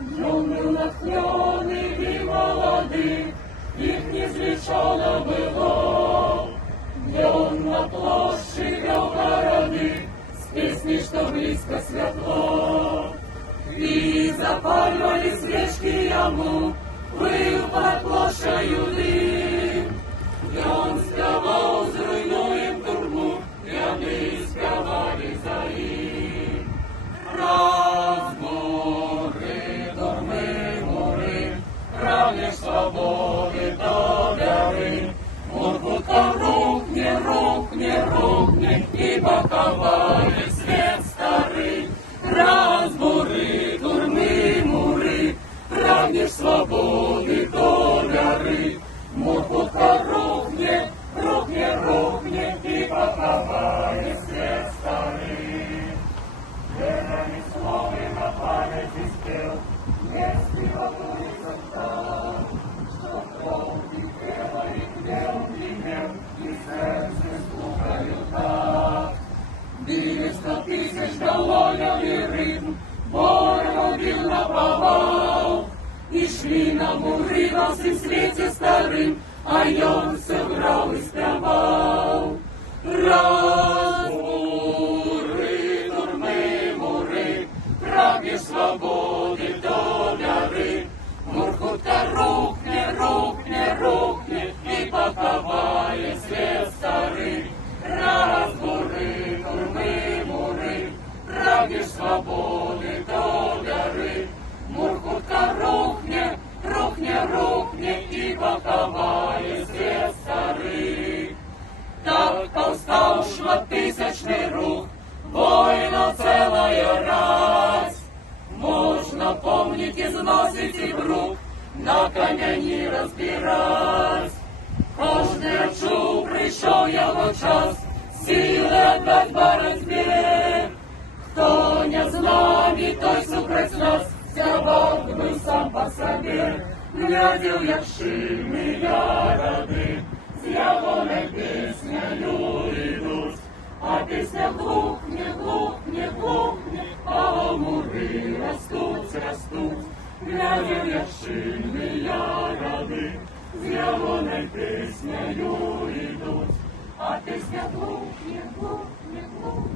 Он был натхненный и молодых, их не злечено было. Где он на площади вел городы, с песней, что близко светло. И запаливали свечки ему, плыл под площадью дым. Где он спевал, зруйнуем турму, и они спевали за им. Разбури, турми, мури, равнешь свободы до горы. Мургутка рухне, рухне, рухне, и поховали свет старый. Разбури, турми, муры, равнешь свободы до горы. Мургутка рухне, рухне, рухне, и поховали свет старый. Верами слове на памяти спел, не спиватуется там, что кровь и тело, и гнев, и гнев, и сердце слухаю так. Били 100 тысяч колонен и рыб, бой рубил наповал, и шли на муры во всем свете старым, а он все брал и спевал. Разбуры, турмы, муры, прагнешь свободы до горы. Мургутка рухне, рухне, рухне, и поховали свет старый. Разбуры, турмы, муры, прагнешь свободы до горы. Мургутка рухне, рухне, рухне, и поховали свет старый. Так повстал шматтысячный рух, воина целая рать. Можно помнить, износить и брук, на коня не разбирать. Кожний чув, прийшов його час, сили отдать боротьбе. Кто не з нами, той супроть нас, зябак был сам по собі. Глядів, як шильні ягоди, з ягони піснею йдуть. А пісня глухне, глухне, глухне, а мури ростуть, ростуть. Глядів, як шильні ягоди, з ягони піснею йдуть. А пісня глухне, глухне, глухне.